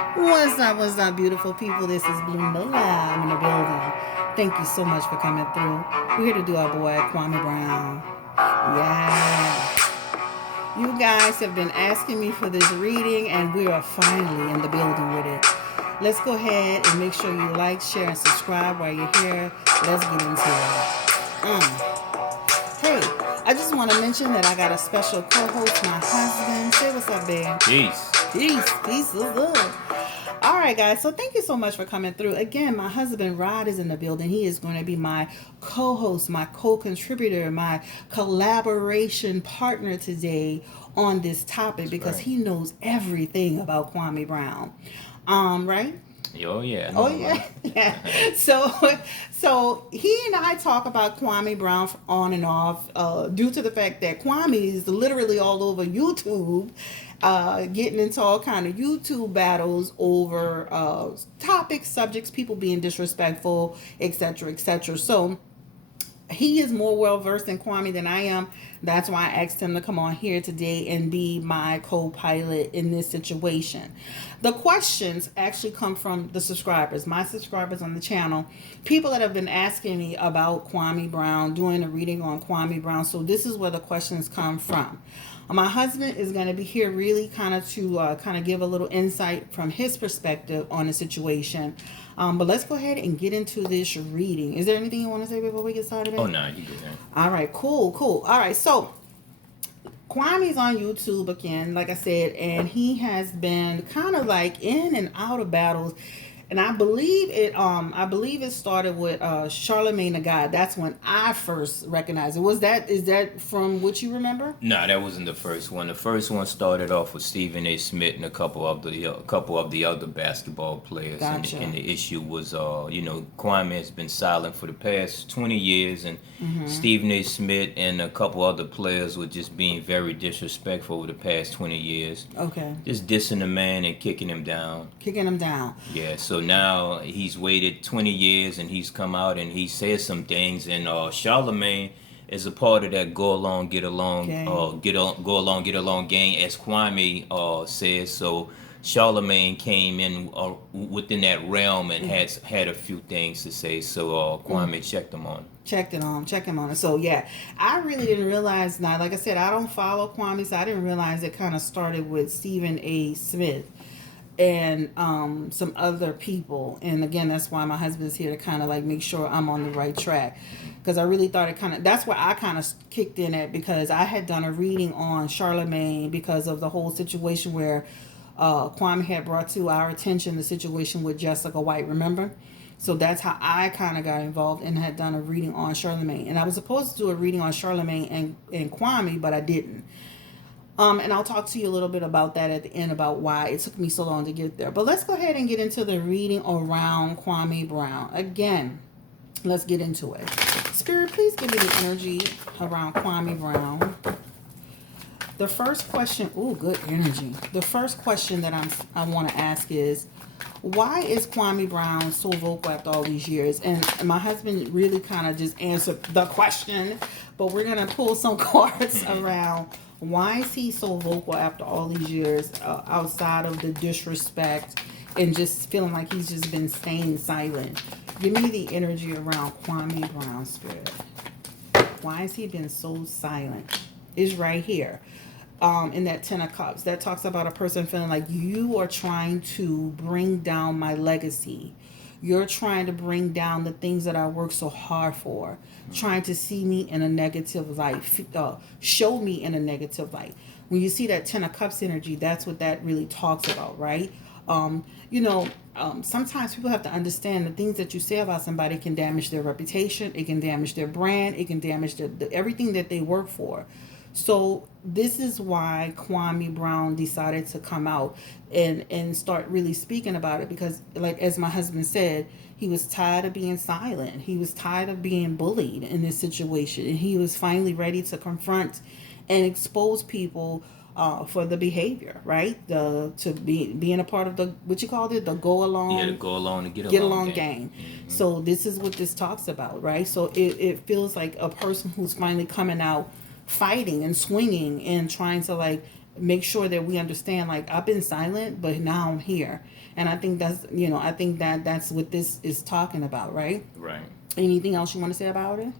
What's up, beautiful people? This is Blue Nola. I'm in the building. Thank you so much for coming through. We're here to do our boy Kwame Brown. Yeah. You guys have been asking me for this reading, and we are finally in the building with it. Let's go ahead and make sure you like, share, and subscribe while you're here. Let's get into it. Hey, I just want to mention that I got a special co-host, my husband. Say what's up, babe. Peace. Peace is good. All right, guys. So thank you so much for coming through. Again, my husband Rod is in the building. He is going to be my co-host, my co-contributor, my collaboration partner today on this topic That's because right. he knows everything about Kwame Brown. Right? Oh yeah, I Oh know yeah, about yeah. it. So he and I talk about Kwame Brown on and off, due to the fact that Kwame is literally all over YouTube, getting into all kind of YouTube battles over topics, subjects, people being disrespectful, etc., etc. So he is more well versed in Kwame than I am. That's why I asked him to come on here today and be my co-pilot in this situation. The questions actually come from the subscribers, my subscribers on the channel, people that have been asking me about Kwame Brown, doing a reading on Kwame Brown. So this is where the questions come from. My husband is going to be here really kind of to kind of give a little insight from his perspective on the situation. But let's go ahead and get into this reading. Is there anything you want to say before we get started? Oh In? no, you good, man. All right, cool. All right, so Kwame's on YouTube again, like I said, and he has been kind of like in and out of battles. And I believe it started with Charlemagne the God. That's when I first recognized it. Is that from what you remember? No, that wasn't the first one. The first one started off with Stephen A. Smith and a couple of the other basketball players, Gotcha. and the issue was, Kwame has been silent for the past 20 years, and Stephen A. Smith and a couple other players were just being very disrespectful over the past 20 years, Okay. just dissing the man and kicking him down. Kicking him down. Yeah, so now he's waited 20 years and he's come out and he said some things, and Charlemagne is a part of that go along, get along, Gang. go along, get along gang, as Kwame says. So Charlemagne came in within that realm and had a few things to say. So Kwame checked him on. Check him on it. So yeah, I really didn't realize. Now, like I said, I don't follow Kwame, so I didn't realize it kind of started with Stephen A. Smith and some other people. And again, that's why my husband's here to kind of like make sure I'm on the right track. Because I really thought it kind of, that's where I kind of kicked in at, because I had done a reading on Charlemagne because of the whole situation where Kwame had brought to our attention the situation with Jessica White, remember? So that's how I kind of got involved and had done a reading on Charlemagne. And I was supposed to do a reading on Charlemagne and Kwame, but I didn't. And I'll talk to you a little bit about that at the end about why it took me so long to get there. But let's go ahead and get into the reading around Kwame Brown. Again, let's get into it. Spirit, please give me the energy around Kwame Brown. The first question, ooh, good energy. The first question that I want to ask is, why is Kwame Brown so vocal after all these years? And my husband really kind of just answered the question, but we're going to pull some cards around why is he so vocal after all these years, outside of the disrespect and just feeling like he's just been staying silent. Give me the energy around Kwame Brown, Spirit. Why has he been so silent? Is right here. In that Ten of Cups, that talks about a person feeling like you are trying to bring down my legacy. You're trying to bring down the things that I worked so hard for, trying to see me in a negative light, show me in a negative light. When you see that Ten of Cups energy, that's what that really talks about, right? Sometimes people have to understand the things that you say about somebody can damage their reputation, it can damage their brand, it can damage everything that they work for. So this is why Kwame Brown decided to come out and start really speaking about it, because like as my husband said, he was tired of being silent. He was tired of being bullied in this situation, and he was finally ready to confront and expose people for the behavior, right? The to be being a part of the what you called it, the go Yeah, to along go along and get get along along gang. game. So this is what this talks about, right? So it feels like a person who's finally coming out fighting and swinging and trying to like make sure that we understand, like, I've been silent, but now I'm here. And I think that's, I think that that's what this is talking about, right? Right. Anything else you want to say about it?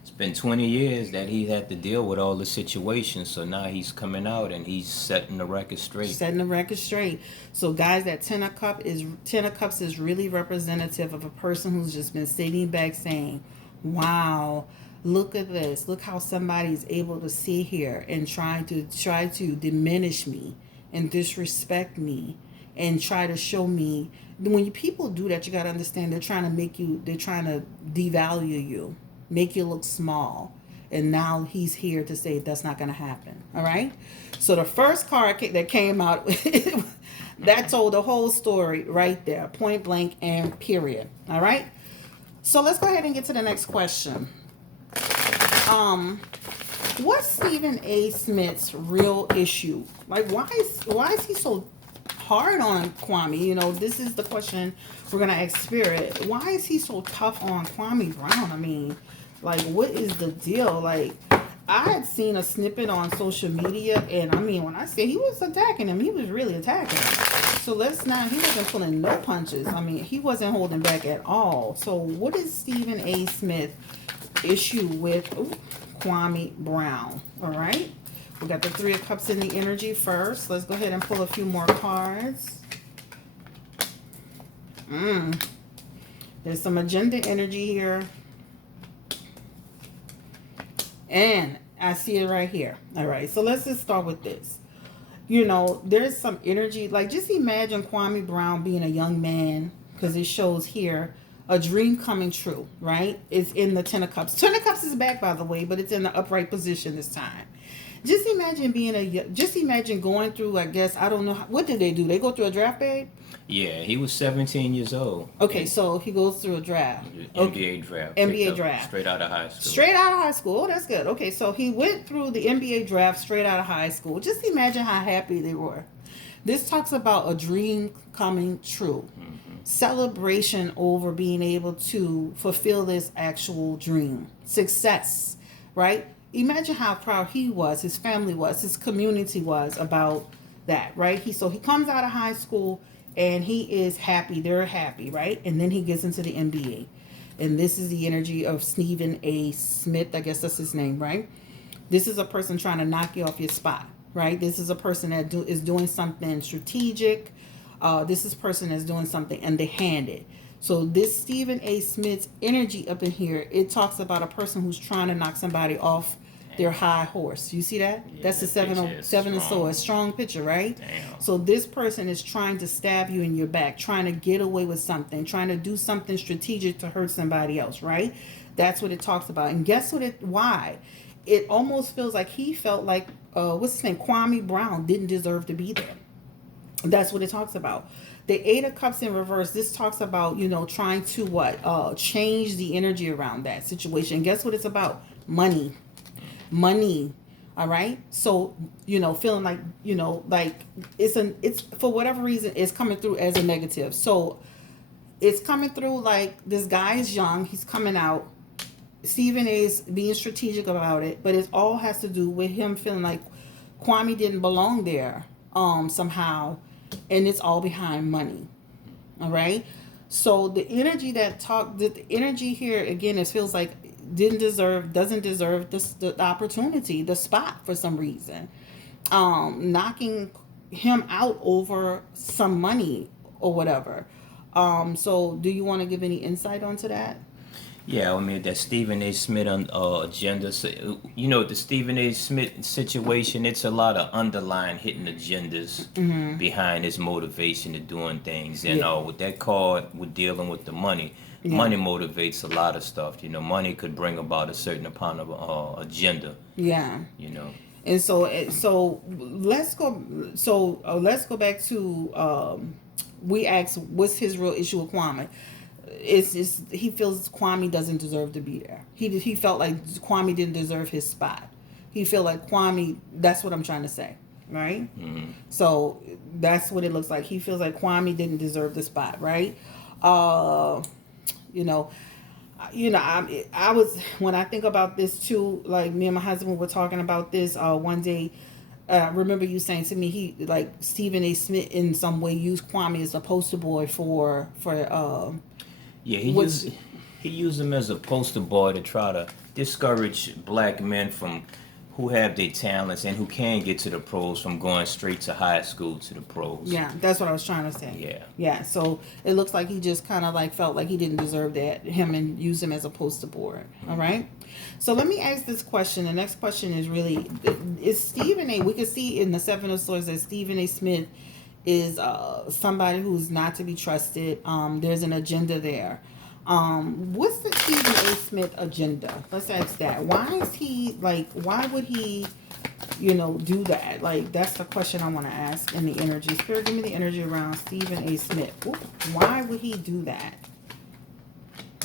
It's been 20 years that he had to deal with all the situations, so now he's coming out and he's setting the record straight. Setting the record straight. So, guys, that Ten of Cups is really representative of a person who's just been sitting back saying, "Wow, look at this! Look how somebody's able to sit here and try to diminish me and disrespect me and try to show me." When people do that, you got to understand they're trying to they're trying to devalue you, make you look small. And now he's here to say that's not going to happen. All right. So the first card that came out, that told the whole story right there, point blank and period. All right. So let's go ahead and get to the next question. What's Stephen A. Smith's real issue? Like, why is he so hard on Kwame? This is the question we're gonna ask Spirit. Why is he so tough on Kwame Brown? I mean, like, what is the deal? Like, I had seen a snippet on social media, and I mean, when I say he was attacking him, he was really attacking him. So he wasn't pulling no punches. I mean, he wasn't holding back at all. So what is Stephen A. Smith issue with Kwame Brown? All right. We got the Three of Cups in the energy first. Let's go ahead and pull a few more cards. There's some agenda energy here. And I see it right here. All right. So let's just start with this. There's some energy. Like, just imagine Kwame Brown being a young man, because it shows here a dream coming true, right? It's in the Ten of Cups. Ten of Cups is back, by the way, but it's in the upright position this time. Just imagine going through, I guess, I don't know, what did they do? They go through a draft, babe? Yeah, he was 17 years old. Okay, so he goes through a draft. NBA draft. NBA draft. Straight out of high school. Straight out of high school. Oh, that's good. Okay, so he went through the NBA draft straight out of high school. Just imagine how happy they were. This talks about a dream coming true. Celebration over being able to fulfill this actual dream. Success, right? Imagine how proud he was, his family was, his community was about that, right? He comes out of high school and he is happy. They're happy, right? And then he gets into the NBA. And this is the energy of Stephen A. Smith. I guess that's his name, right? This is a person trying to knock you off your spot, right? This is a person that is doing something strategic. This is a person that's doing something underhanded. So this Stephen A. Smith's energy up in here, it talks about a person who's trying to knock somebody off their high horse. You see that? Yeah, that's the seven of swords. Strong picture, right? Damn. So this person is trying to stab you in your back, trying to get away with something, trying to do something strategic to hurt somebody else, right? That's what it talks about. And guess why? It almost feels like he felt like, what's his name? Kwame Brown didn't deserve to be there. That's what it talks about. The Eight of Cups in reverse, this talks about, trying to change the energy around that situation. Guess what it's about? Money. All right. So, feeling like, like it's for whatever reason, it's coming through as a negative. So it's coming through like this guy is young. He's coming out. Stephen is being strategic about it, but it all has to do with him feeling like Kwame didn't belong there somehow, and it's all behind money. All right. So the energy the energy here again, it feels like doesn't deserve the opportunity, the spot for some reason. Knocking him out over some money or whatever. So do you want to give any insight onto that? Yeah, I mean, that Stephen A. Smith agenda. So, the Stephen A. Smith situation, it's a lot of underlying hidden agendas behind his motivation to doing things. And with that card, we're dealing with the money. Yeah. Money motivates a lot of stuff. Money could bring about a certain amount of agenda. Yeah. And so let's go. So let's go back to we asked, what's his real issue with Kwame? It's he feels Kwame doesn't deserve to be there. He felt like Kwame didn't deserve his spot. He felt like Kwame. That's what I'm trying to say, right? Mm-hmm. So that's what it looks like. He feels like Kwame didn't deserve the spot, right? I was, when I think about this too, like me and my husband were talking about this one day. remember you saying to me he like Stephen A. Smith in some way used Kwame as a poster boy for Yeah, which he used him as a poster boy to try to discourage black men from who have their talents and who can get to the pros from going straight to high school to the pros. yeah, that's what I was trying to say. Yeah. Yeah, so it looks like he just kind of like felt like he didn't deserve that him and use him as a poster board. All right. So let me ask this question. The next question is really is Stephen A. We can see in the Seven of Swords that Stephen A. Smith is somebody who's not to be trusted. There's an agenda there. What's the Stephen A. Smith agenda? Let's ask that. Why is he like? Why would he, do that? Like that's the question I want to ask in the energy. Spirit, give me the energy around Stephen A. Smith. Ooh, why would he do that?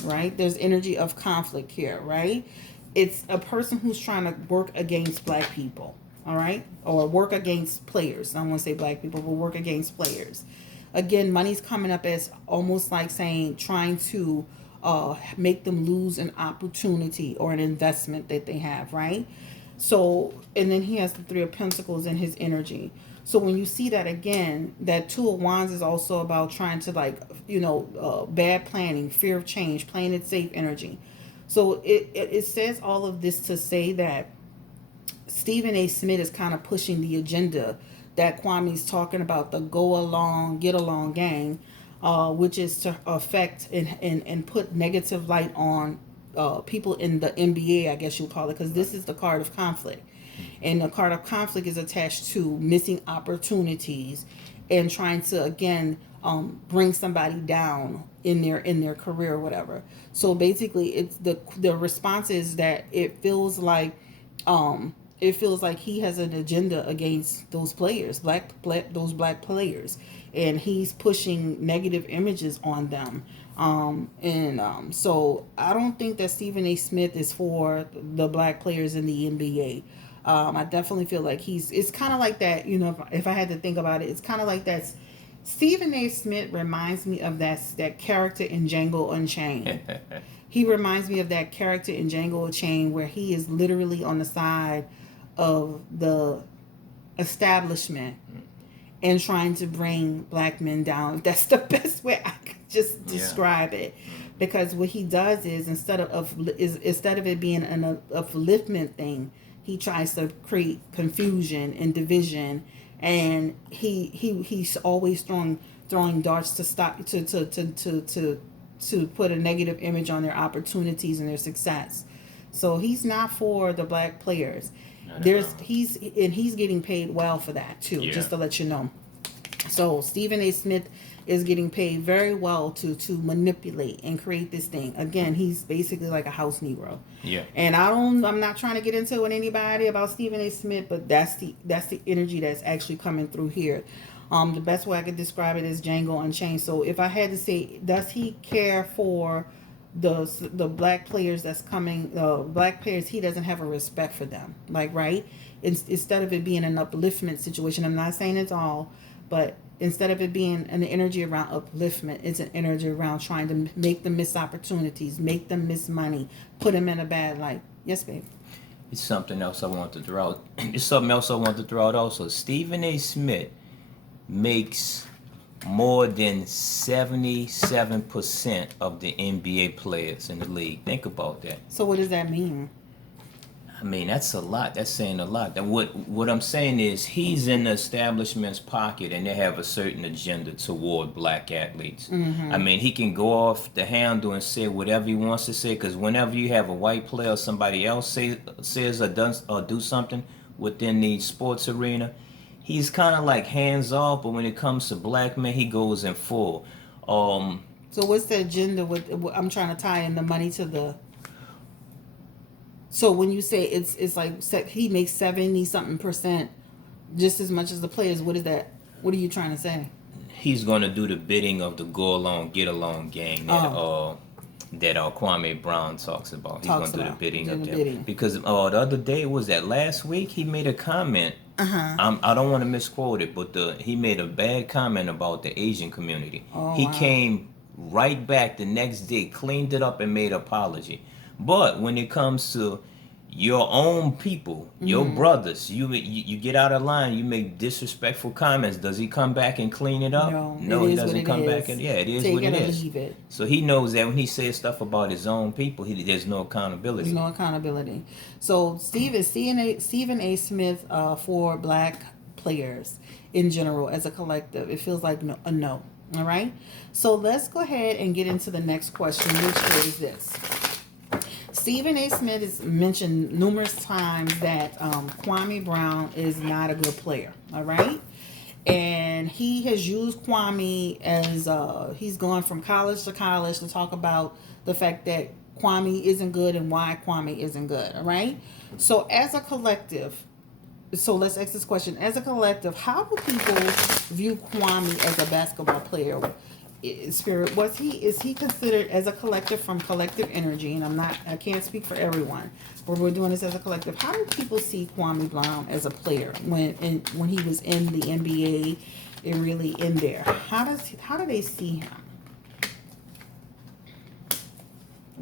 Right? There's energy of conflict here, right? It's a person who's trying to work against black people, all right? Or work against players. I don't want to say black people, but work against players. Again, money's coming up as almost like saying trying to make them lose an opportunity or an investment that they have, right? So, and then he has the Three of Pentacles in his energy. So when you see that again, that Two of Wands is also about trying to like, bad planning, fear of change, playing it safe energy. So it says all of this to say that Stephen A. Smith is kind of pushing the agenda that Kwame's talking about, the go along, get along gang, which is to affect and put negative light on people in the NBA, I guess you'll call it, because this is the card of conflict. And the card of conflict is attached to missing opportunities and trying to, again, bring somebody down in their career or whatever. So basically, it's the response is that it feels like he has an agenda against those players, those black players, and he's pushing negative images on them. So I don't think that Stephen A. Smith is for the black players in the NBA. I definitely feel like it's kind of like that, if I had to think about it, it's kind of like that. Stephen A. Smith reminds me of that character in Django Unchained. He reminds me of that character in Django Unchained where he is literally on the side of the establishment and trying to bring black men down. That's the best way I could just describe it. Because what he does is instead of it being an upliftment thing, he tries to create confusion and division, and he's always throwing darts to stop to put a negative image on their opportunities and their success. So he's not for the black players. He's getting paid well for that too, just to let you know. So Stephen A. Smith is getting paid very well to manipulate and create this thing. Again, he's basically like a house Negro. Yeah. And I'm not trying to get into it with anybody about Stephen A. Smith, but that's the energy that's actually coming through here. The best way I could describe it is Django Unchained. So if I had to say, does he care for the black players that's coming? Black players, he doesn't have a respect for them. Like, right? Instead of it being an upliftment situation, I'm not saying it's all, but instead of it being an energy around upliftment, it's an energy around trying to make them miss opportunities, make them miss money, put them in a bad light. Yes, babe. It's something else I want to throw out. It's something else I want to throw out also. Stephen A. Smith makes more than 77% of the NBA players in the league. Think about that. So what does that mean? I mean, that's a lot. That's saying a lot. That what I'm saying is he's in the establishment's pocket and they have a certain agenda toward black athletes. Mm-hmm. I mean, he can go off the handle and say whatever he wants to say, because whenever you have a white player or somebody else says or does or do something within the sports arena, he's kind of like hands off, but when it comes to black men, he goes in full. So what's the agenda with? I'm trying to tie in the money to the. So when you say it's like he makes 70-something%, just as much as the players, what is that? What are you trying to say? He's gonna do the bidding of the go along, get along gang that Kwame Brown talks about. He's gonna do the bidding of them because the other day, was that last week? He made a comment. I don't want to misquote it, but he made a bad comment about the Asian community. He came right back the next day, cleaned it up, and made an apology. But when it comes to, your own people, your brothers, you get out of line, you make disrespectful comments. Does he come back and clean it up? No, it No, he is what doesn't it come back is. and yeah, it is Take what it it or is. leave it. So he knows that when he says stuff about his own people, there's no accountability. No accountability. So Stephen A. Smith for black players in general as a collective, it feels like a no. All right. So let's go ahead and get into the next question, which is this. Stephen A. Smith has mentioned numerous times that Kwame Brown is not a good player. All right. And he has used Kwame as he's gone from college to college to talk about the fact that Kwame isn't good and why Kwame isn't good. All right. So as a collective, so let's ask this question: as a collective, how do people view Kwame as a basketball player? Spirit, is he considered as a collective from collective energy? And I can't speak for everyone, but we're doing this as a collective. How do people see Kwame Brown as a player when he was in the NBA and really in there? How do they see him?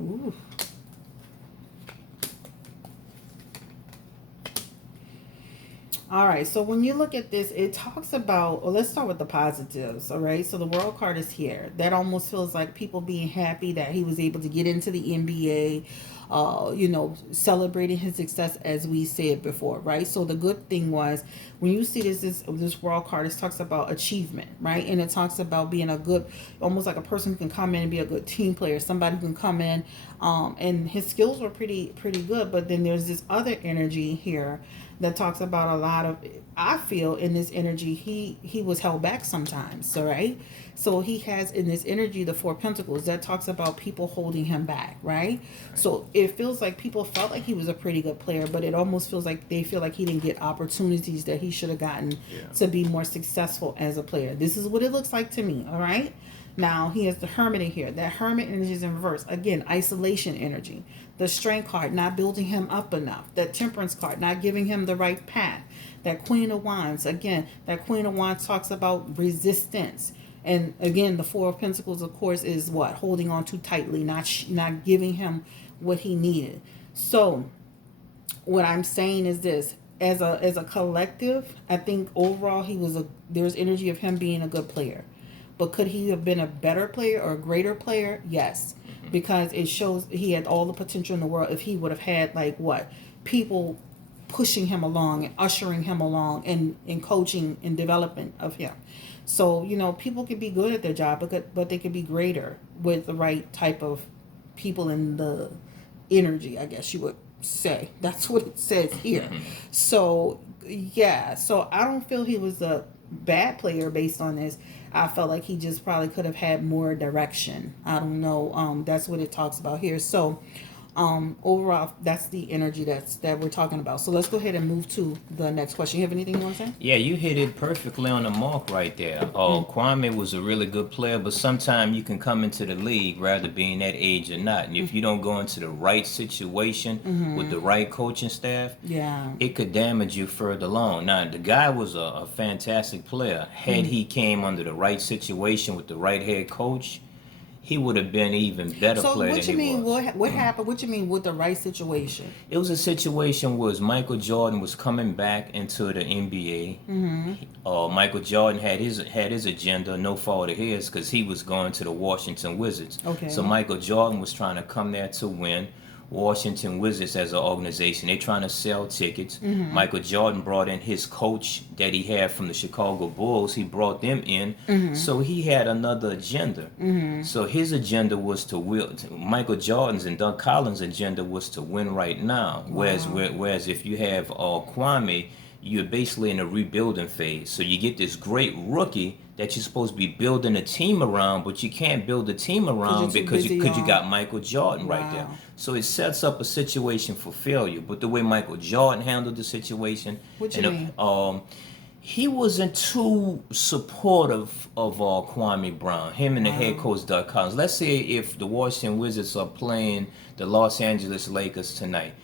Ooh. All right, so when you look at this, it talks about, well, let's start with the positives, all right? So the world card is here. That almost feels like people being happy that he was able to get into the NBA, celebrating his success as we said before, right? So the good thing was, when you see this world card, it talks about achievement, right? And it talks about being a good, almost like a person who can come in and be a good team player, somebody who can come in, and his skills were pretty good, but then there's this other energy here that talks about a lot of, I feel in this energy he was held back sometimes, all right? So he has in this energy the Four Pentacles that talks about people holding him back, right? So it feels like people felt like he was a pretty good player, but it almost feels like they feel like he didn't get opportunities that he should have gotten to be more successful as a player. This is what it looks like to me, all right? Now he has the Hermit in here. That Hermit energy is in reverse. Again, isolation energy. The Strength card, not building him up enough. That Temperance card, not giving him the right path. That Queen of Wands, again, that Queen of Wands talks about resistance. And again, the Four of Pentacles, of course, is what? Holding on too tightly, not giving him what he needed. So what I'm saying is this. As a collective, I think overall there's energy of him being a good player. But could he have been a better player or a greater player? Yes. Because it shows he had all the potential in the world if he would have had people pushing him along and ushering him along and coaching and development of him. So, people can be good at their job, but they can be greater with the right type of people in the energy, I guess you would say. That's what it says here. So, yeah. So I don't feel he was a bad player based on this. I felt like he just probably could have had more direction. I don't know. That's what it talks about here. So overall, that's the energy that we're talking about. So let's go ahead and move to the next question. You have anything you want to say? Yeah, you hit it perfectly on the mark right there. Kwame was a really good player, but sometimes you can come into the league rather being that age or not. And if you don't go into the right situation with the right coaching staff, it could damage you further along. Now, the guy was a fantastic player. Had he came under the right situation with the right head coach, he would have been an even better player than he was. What happened? What you mean with the right situation? It was a situation where Michael Jordan was coming back into the NBA. Michael Jordan had his agenda, no fault of his, because he was going to the Washington Wizards. Okay. So Michael Jordan was trying to come there to win. Washington Wizards as an organization, they're trying to sell tickets. Michael Jordan brought in his coach that he had from the Chicago Bulls. He brought them in. So he had another agenda. So his agenda was to win. Michael Jordan's and Doug Collins' agenda was to win right now. Wow. Whereas if you have Kwame, you're basically in a rebuilding phase. So you get this great rookie that you're supposed to be building a team around, but you can't build a team around because you got Michael Jordan right there. So it sets up a situation for failure. But the way Michael Jordan handled the situation, he wasn't too supportive of Kwame Brown, him and the head coach Doug Collins. Let's say if the Washington Wizards are playing the Los Angeles Lakers tonight,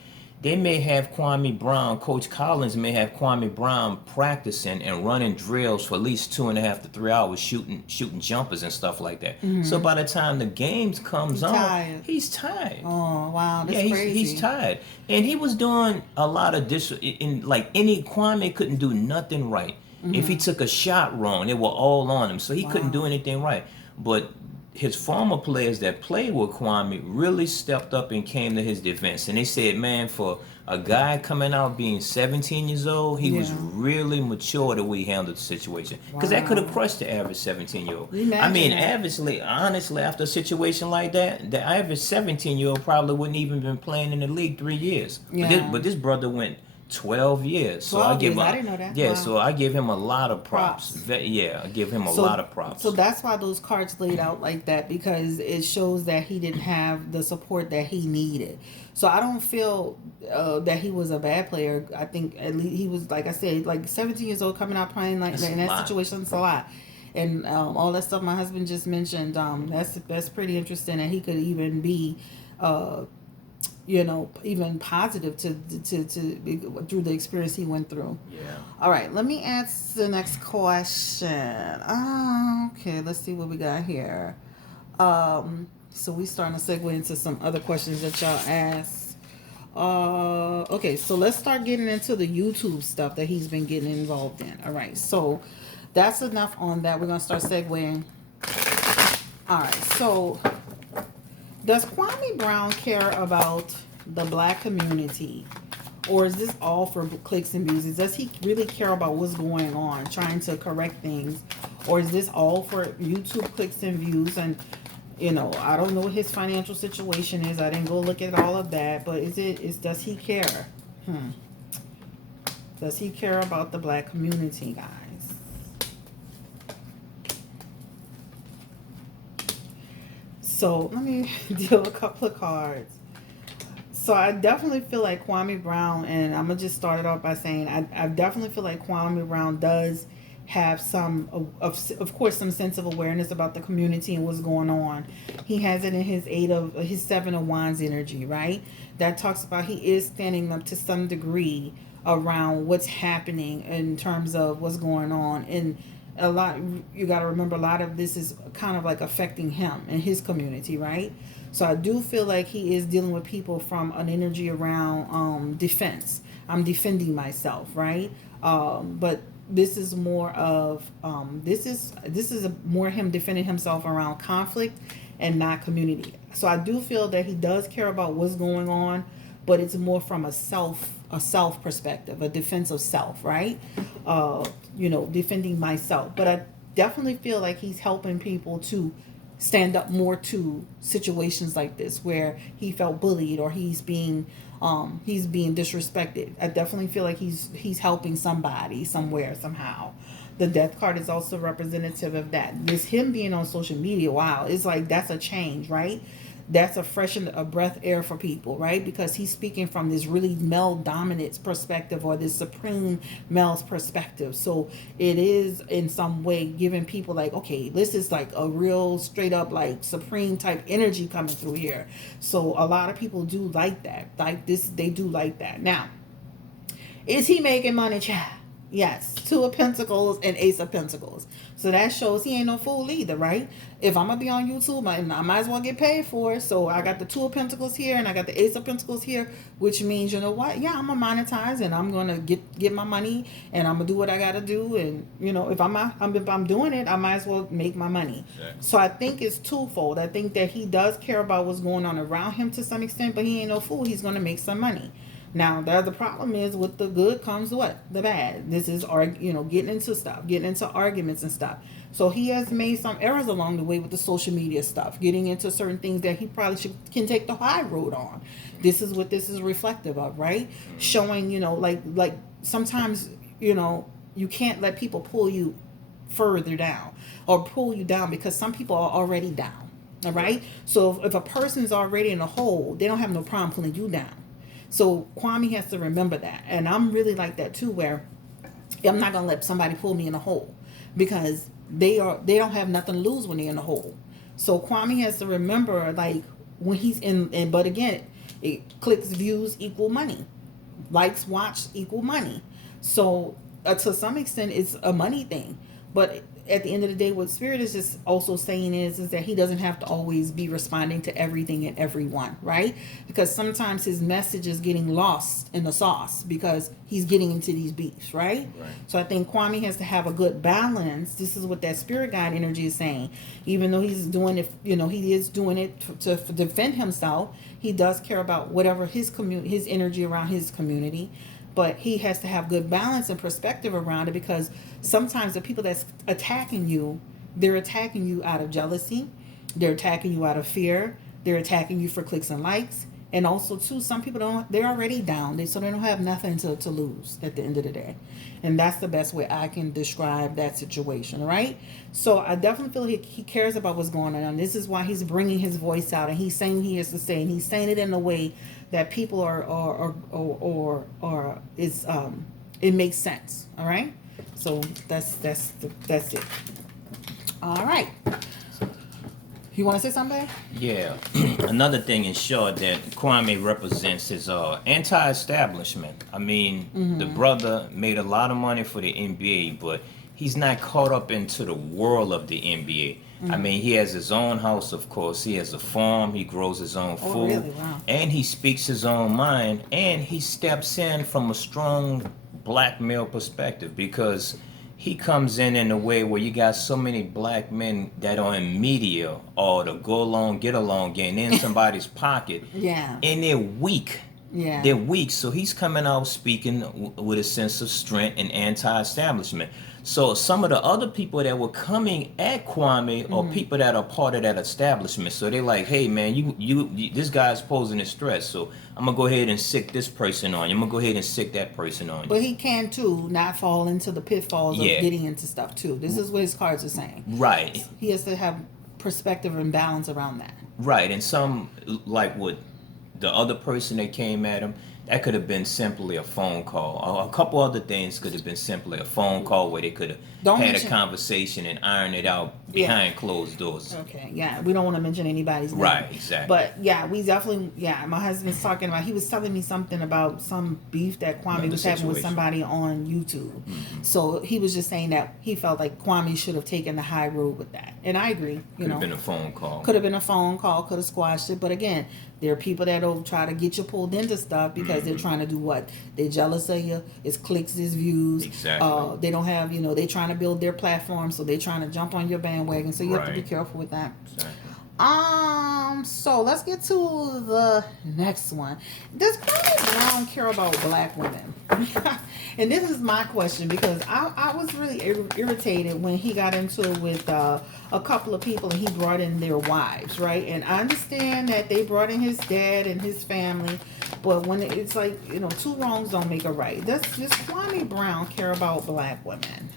they may have Kwame Brown, Coach Collins may have Kwame Brown practicing and running drills for at least 2.5 to 3 hours, shooting jumpers and stuff like that. So by the time the games comes He on, tired. he's tired. Oh wow, Yeah, that's he's crazy. tired, and he was doing a lot of this. In like any Kwame couldn't do nothing right. If he took a shot wrong, they were all on him, so he couldn't do Wow. anything right. But his former players that played with Kwame really stepped up and came to his defense, and they said, "Man, for a guy coming out being 17 years old, he was Yeah. really mature the way he handled the situation. Because that could have Wow. crushed the average 17-year-old. I Imagine mean, that. averagely, honestly, after a situation like that, the average 17-year-old probably wouldn't even been playing in the league 3 years. Yeah. But this brother went 12 years. So I 12 give years. I him, didn't know that. yeah, Wow. so I give him a lot of props. Props. Yeah, I give him a So, lot of props. so that's why those cards laid out like that, because it shows that he didn't have the support that he needed. So I don't feel that he was a bad player. I think at least he was, like I said, like 17 years old coming out playing like That's in a that lot. situation. It's a lot, and all that stuff my husband just mentioned. That's pretty interesting that he could even be. Uh, even positive to through the experience he went through. Yeah. All right, let me ask the next question. Okay, let's see what we got here. So we starting to segue into some other questions that y'all asked. Okay, so let's start getting into the YouTube stuff that he's been getting involved in. All right, so that's enough on that. We're gonna start segueing. All right, so does Kwame Brown care about the black community? Or is this all for clicks and views? Does he really care about what's going on, trying to correct things? Or is this all for YouTube clicks and views? And, I don't know what his financial situation is. I didn't go look at all of that. But does he care? Does he care about the black community, guys? So let me deal a couple of cards. So I definitely feel like Kwame Brown, and I'm gonna just start it off by saying I definitely feel like Kwame Brown does have some of course some sense of awareness about the community and what's going on. He has it in his 7 of Wands energy, right? That talks about he is standing up to some degree around what's happening in terms of what's going on. And a lot, you got to remember, a lot of this is kind of like affecting him and his community, right? So I do feel like he is dealing with people from an energy around defense. I'm defending myself, right? But this is more of this is more him defending himself around conflict and not community. So I do feel that he does care about what's going on, but it's more from a self perspective, a defense of self, right? Defending myself. But I definitely feel like he's helping people to stand up more to situations like this where he felt bullied or he's being disrespected. I definitely feel like he's helping somebody somewhere somehow. The death card is also representative of that. This him being on social media, wow, it's like that's a change, right? That's a freshen a breath air for people, right? Because he's speaking from this really male dominance perspective or this supreme male's perspective. So it is in some way giving people like, okay, this is like a real straight up like supreme type energy coming through here. So a lot of people do like that. Like this, they do like that. Now, is he making money, child? Yes. 2 of Pentacles and Ace of Pentacles. So that shows he ain't no fool either, right? If I'm gonna be on YouTube, I might as well get paid for it. So I got the 2 of Pentacles here and I got the Ace of Pentacles here, which means, you know what? Yeah, I'm gonna monetize and I'm gonna get my money and I'm gonna do what I gotta do. And if I'm doing it, I might as well make my money. Sure. So I think it's twofold. I think that he does care about what's going on around him to some extent, but he ain't no fool. He's gonna make some money. Now, the other problem is with the good comes what? The bad. This is, getting into stuff, getting into arguments and stuff. So he has made some errors along the way with the social media stuff, getting into certain things that he probably can take the high road on. This is what this is reflective of, right? Showing, like sometimes, you can't let people pull you further down or pull you down because some people are already down. All right. So if a person's already in a hole, they don't have no problem pulling you down. So Kwame has to remember that. And I'm really like that too, where I'm not gonna let somebody pull me in a hole because they don't have nothing to lose when they're in a hole. So Kwame has to remember, like, when he's in, and but again, Clicks, views equal money. Likes, watch equal money. So to some extent, it's a money thing. But at the end of the day, what Spirit is just also saying is that he doesn't have to always be responding to everything and everyone, right? Because sometimes his message is getting lost in the sauce because he's getting into these beefs, right? Right. So I think Kwame has to have a good balance. This is what that spirit guide energy is saying. Even though he's doing it, he is doing it to defend himself. He does care about whatever his energy around his community, but he has to have good balance and perspective around it because sometimes the people that's attacking you, they're attacking you out of jealousy, they're attacking you out of fear, they're attacking you for clicks and likes, and also too, some people don't, they're already down, so they don't have nothing to lose at the end of the day. And that's the best way I can describe that situation, right? So I definitely feel he cares about what's going on. This is why he's bringing his voice out and he's saying what he has to say, and he's saying it in a way that people are is it makes sense. All right. So that's it. All right. You want to say something? Yeah. Another thing in short that Kwame represents is anti-establishment. I mean, the brother made a lot of money for the NBA, but he's not caught up into the world of the NBA. I mean, he has his own house, of course. He has a farm. He grows his own food. Really? Wow. And he speaks his own mind. And he steps in from a strong black male perspective because he comes in a way where you got so many black men that are in media or the go along, get along, getting in somebody's pocket. Yeah. And they're weak. Yeah. They're weak. So he's coming out speaking with a sense of strength and anti-establishment. So some of the other people that were coming at Kwame are people that are part of that establishment. So they're like, hey man, you this guy's posing a threat. So I'm gonna go ahead and sick this person on you. I'm gonna go ahead and sick that person on you. But he can too not fall into the pitfalls of Yeah. getting into stuff too. This is what his cards are saying. Right. He has to have perspective and balance around that. Right. And some like what the other person that came at him, that could have been simply a phone call. A couple other things could have been simply a phone call where they could have had a conversation and ironed it out behind closed doors. Okay, yeah, we don't want to mention anybody's name. Right, exactly. But yeah, we definitely, my husband's talking about, he was telling me something about some beef that Kwame was having with somebody on YouTube. Mm-hmm. So he was just saying that he felt like Kwame should have taken the high road with that. And I agree. Could have been a phone call. Could have been a phone call, could have squashed it. But again, there are people that'll try to get you pulled into stuff because they're trying to do what? They're jealous of you. It's clicks, it's views. Exactly. They don't have, they're trying to build their platform, so they're trying to jump on your bandwagon. So you have to be Right. careful with that. Exactly. So let's get to the next one. Does Kwame Brown care about black women? And this is my question because I was really irritated when he got into it with a couple of people and he brought in their wives, right? And I understand that they brought in his dad and his family, but when it's like, two wrongs don't make a right. Does Kwame Brown care about black women?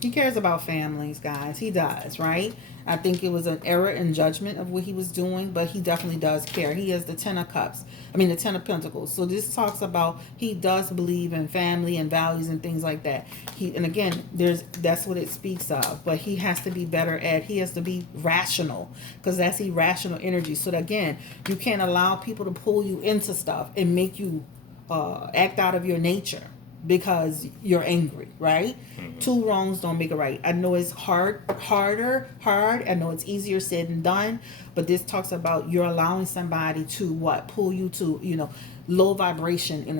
He cares about families, guys. He does, right? I think it was an error in judgment of what he was doing, but he definitely does care. He has the Ten of Cups. The Ten of Pentacles. So this talks about he does believe in family and values and things like that. And again, that's what it speaks of. But he has to be better he has to be rational because that's irrational energy. So that, again, you can't allow people to pull you into stuff and make you act out of your nature because you're angry, right? Mm-hmm. Two wrongs don't make a right. I know it's hard. I know it's easier said than done, but this talks about you're allowing somebody to pull you to, low vibrational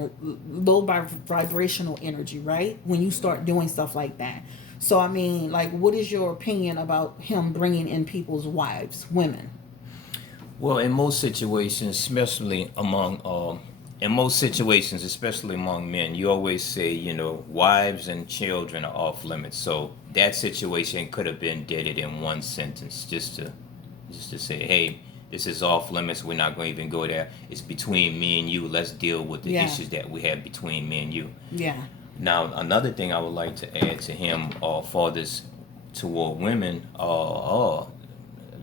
energy, right? When you start doing stuff like that. So, what is your opinion about him bringing in people's wives, women? Well, in most situations, especially among men, you always say, wives and children are off limits. So that situation could have been dated in one sentence, just to say, hey, this is off limits. We're not going to even go there. It's between me and you. Let's deal with the issues that we have between me and you. Yeah. Now, another thing I would like to add to him for this toward women,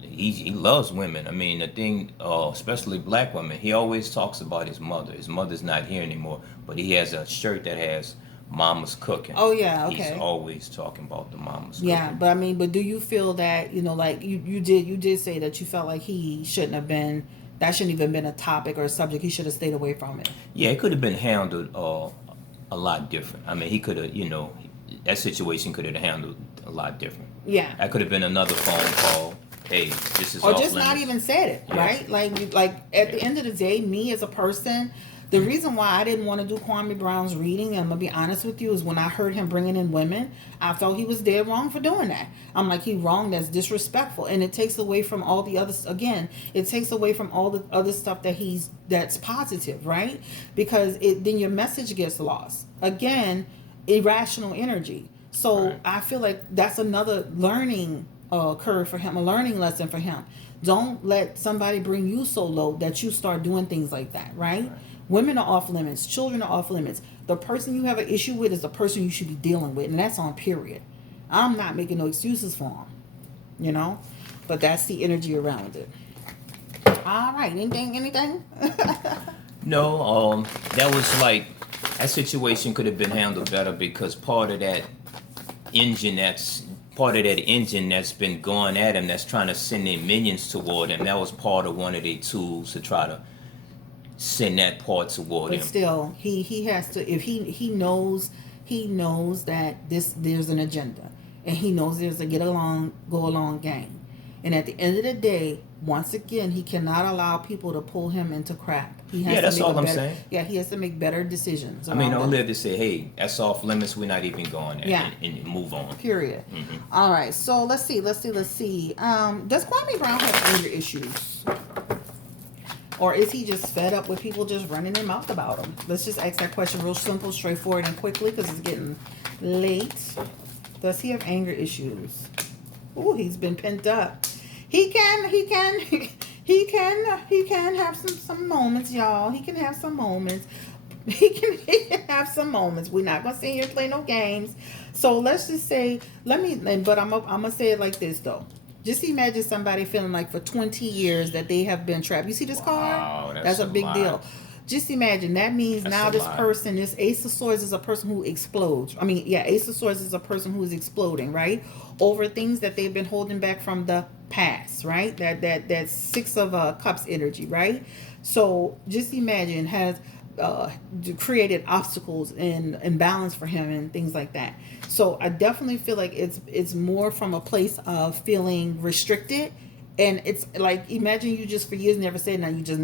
he loves women. The thing, especially black women, he always talks about his mother. His mother's not here anymore, but he has a shirt that has mama's cooking. Oh yeah, He's okay. always talking about the mama's Yeah, cooking. but I mean, but do you feel that, like you did say that you felt like he shouldn't have been, that shouldn't even been a topic or a subject. He should have stayed away from it. Yeah, it could have been handled a lot different. I mean, he could have, that situation could have handled a lot different. Yeah. That could have been another phone call. Hey, this is Or off just not limits. even said it, Yeah, right? Like at the yeah. end of the day, me as a person, the reason why I didn't want to do Kwame Brown's reading, and I'm gonna be honest with you, is when I heard him bringing in women, I felt he was dead wrong for doing that. I'm like, he wrong. That's disrespectful, and it takes away from all the others. Again, it takes away from all the other stuff that's positive, right? Because then your message gets lost. Again, irrational energy. So Right. I feel like that's another learning curve for him, a learning lesson for him. Don't let somebody bring you so low that you start doing things like that, right? Right. Women are off limits, children are off limits. The person you have an issue with is the person you should be dealing with, and that's on period. I'm not making no excuses for him, you know, but that's the energy around it. All right, anything? No, that was like that situation could have been handled better because engine that's part of that engine that's been going at him that's trying to send their minions toward him. That was part of one of their tools to try to send that part toward But him. still, he has to, if he knows that there's an agenda, and he knows there's a go along game, and at the end of the day, once again, he cannot allow people to pull him into crap. He has Yeah, to that's make all a I'm better, saying. yeah, he has to make better decisions I mean, around don't that. live to say, hey, that's off limits. We're not even going there, Yeah. and move on. Period. All right, so let's see. Does Kwame Brown have anger issues? Or is he just fed up with people just running their mouth about him? Let's just ask that question real simple, straightforward, and quickly because it's getting late. Does he have anger issues? Oh, he's been pent up. He can have some moments, y'all. He can have some moments. He can have some moments. We're not gonna sit here and play no games. So let's just say, but I'm gonna say it like this though. Just imagine somebody feeling like for 20 years that they have been trapped. You see this card? Wow, That's that's a a big deal. lot. Just imagine that means That's now a this lot. person, this Ace of Swords, is a person who explodes. I mean, yeah, Ace of Swords is a person who is exploding, right? Over things that they've been holding back from the past, right? That Six of Cups energy, right? So just imagine has uh, created obstacles and imbalance for him and things like that. So I definitely feel like it's more from a place of feeling restricted, and it's like imagine you just for years never said now you just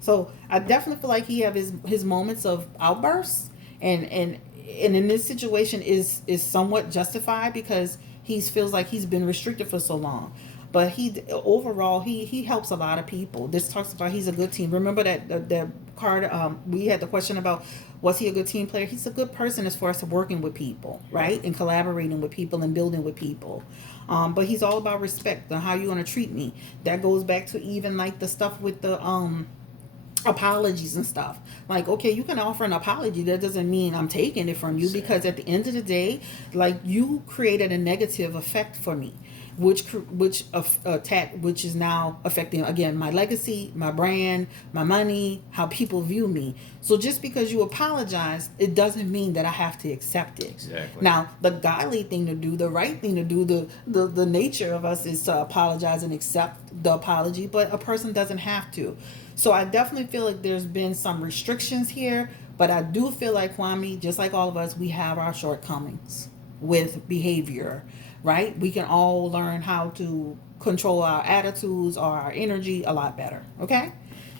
so I definitely feel like he have his moments of outbursts, and in this situation is somewhat justified because he feels like he's been restricted for so long. But he overall he helps a lot of people. This talks about he's a good team. Remember that the card we had the question about was he a good team player? He's a good person as far as working with people, right, and collaborating with people and building with people. But he's all about respect and how you're gonna treat me. That goes back to even like the stuff with the apologies and stuff. Like, okay, you can offer an apology. That doesn't mean I'm taking it from you because at the end of the day, like you created a negative effect for me, which attack, which is now affecting again my legacy, my brand, my money, how people view me. So just because you apologize, it doesn't mean that I have to accept it. Exactly. Now, the godly thing to do, the right thing to do, the nature of us is to apologize and accept the apology, but a person doesn't have to. So I definitely feel like there's been some restrictions here, but I do feel like Kwame, just like all of us, we have our shortcomings with behavior, right? We can all learn how to control our attitudes or our energy a lot better, okay?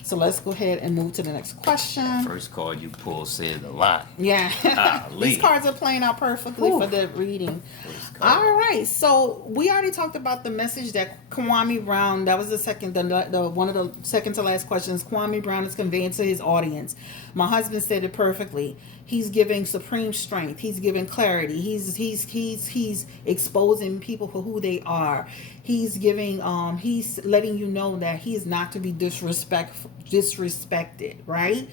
So let's go ahead and move to the next question. First card you pulled said a lot. Yeah. These Golly. cards are playing out perfectly for the reading. First card. All right. So we already talked about the message that Kwame Brown, that was the one of the second to last questions, Kwame Brown is conveying to his audience. My husband said it perfectly. He's giving supreme strength. He's giving clarity. He's exposing people for who they are. He's giving he's letting you know that he is not to be disrespected, right?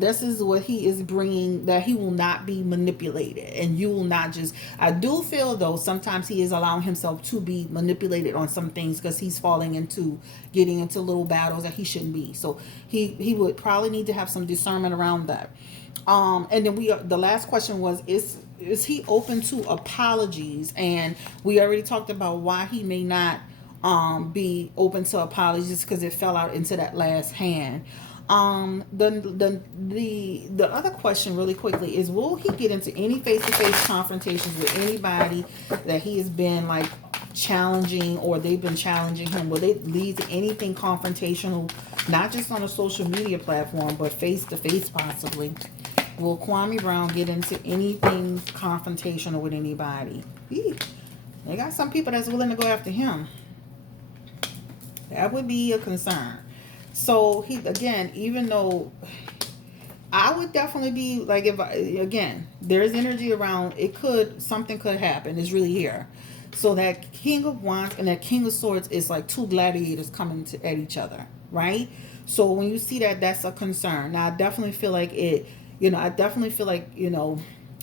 This is what he is bringing, that he will not be manipulated, and you will not just. I do feel though sometimes he is allowing himself to be manipulated on some things because he's getting into little battles that he shouldn't be. So he would probably need to have some discernment around that. And then the last question was, is he open to apologies? And we already talked about why he may not be open to apologies, because it fell out into that last hand. The other question really quickly is, will he get into any face-to-face confrontations with anybody that he has been like challenging, or they've been challenging him? Will they lead to anything confrontational, not just on a social media platform, but face-to-face possibly? Will Kwame Brown get into anything confrontational with anybody? They got some people that's willing to go after him. That would be a concern. So he, again, even though I would definitely be like, if again, there's energy around, something could happen. It's really here. So that King of Wands and that King of Swords is like two gladiators coming at each other, right? So when you see that, that's a concern. Now I definitely feel like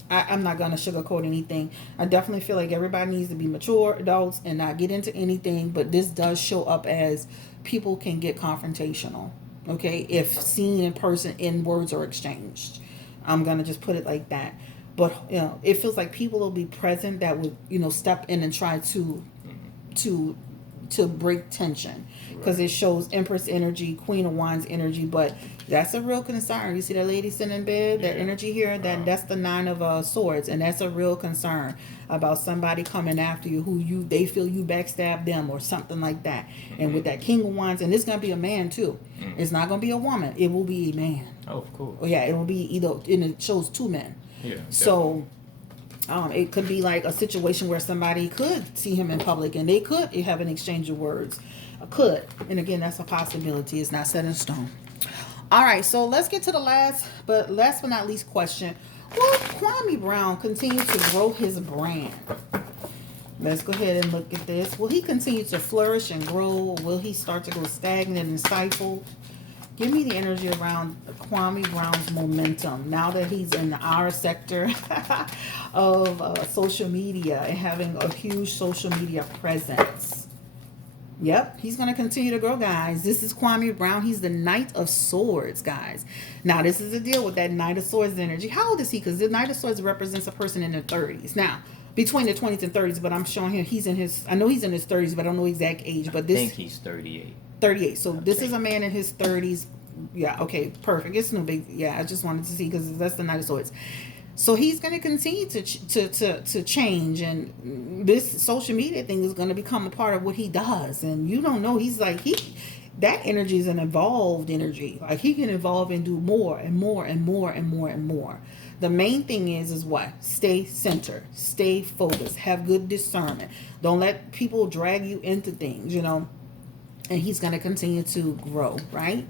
I'm not gonna sugarcoat anything. I definitely feel like everybody needs to be mature adults and not get into anything. But this does show up as people can get confrontational, okay, if seen in person, in words are exchanged. I'm gonna just put it like that. But it feels like people will be present that would step in and try to break tension, because it shows Empress energy, Queen of Wands energy. But that's a real concern. You see that lady sitting in bed, that energy here, that's the Nine of Swords, and that's a real concern about somebody coming after you, who they feel you backstabbed them or something like that. And with that King of Wands, and it's gonna be a man too. It's not gonna be a woman. It will be a man. Oh, of course. Yeah, it will be either, and it shows two men. Yeah. So it could be like a situation where somebody could see him in public and they could have an exchange of words. Could. And again, that's a possibility. It's not set in stone. All right, so let's get to the last but not least question. Will Kwame Brown continue to grow his brand? Let's go ahead and look at this. Will he continue to flourish and grow? Or will he start to go stagnant and stifled? Give me the energy around Kwame Brown's momentum now that he's in our sector of social media and having a huge social media presence. Yep, he's going to continue to grow, guys. This is Kwame Brown. He's the Knight of Swords, guys. Now, this is a deal with that Knight of Swords energy. How old is he? Because the Knight of Swords represents a person in their 30s. Now, between the 20s and 30s, but I'm showing him I know he's in his 30s, but I don't know exact age. But I think he's 38. 38. So this is a man in his 30s. Yeah, okay, perfect. It's no big. Yeah, I just wanted to see, because that's the Knight of Swords. So he's going to continue to change, and this social media thing is going to become a part of what he does. And you don't know, he's like that energy is an evolved energy. Like he can evolve and do more and more and more and more and more. The main thing is what? Stay centered, stay focused, have good discernment. Don't let people drag you into things, And he's going to continue to grow, right?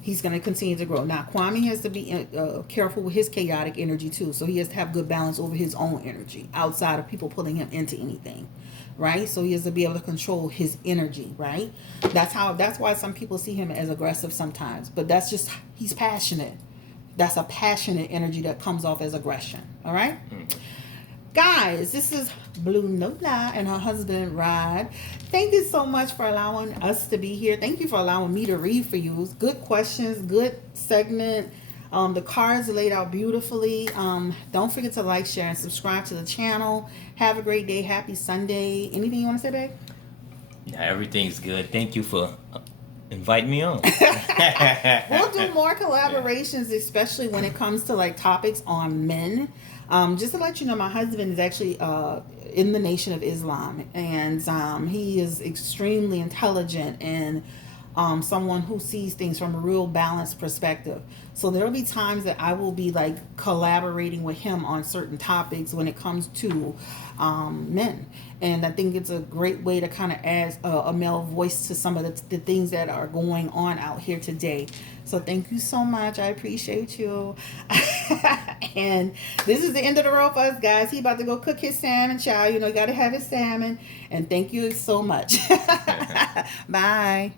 He's going to continue to grow. Now, Kwame has to be careful with his chaotic energy too. So he has to have good balance over his own energy outside of people pulling him into anything, right? So he has to be able to control his energy, right? That's why some people see him as aggressive sometimes. But that's just, he's passionate. That's a passionate energy that comes off as aggression, all right? Guys, this is Blue Nola and her husband Rod. Thank you so much for allowing us to be here. Thank you for allowing me to read for you. Good questions, good segment. The cards are laid out beautifully. Don't forget to like, share, and subscribe to the channel. Have a great day. Happy Sunday. Anything you want to say, babe? Yeah, everything's good. Thank you for inviting me on. We'll do more collaborations, especially when it comes to like topics on men. Just to let you know, my husband is actually in the Nation of Islam, and he is extremely intelligent and someone who sees things from a real balanced perspective. So there will be times that I will be like collaborating with him on certain topics when it comes to men. And I think it's a great way to kind of add a male voice to some of the things that are going on out here today. So thank you so much. I appreciate you. And this is the end of the road for us, guys. He about to go cook his salmon, child. You got to have his salmon. And thank you so much. Bye.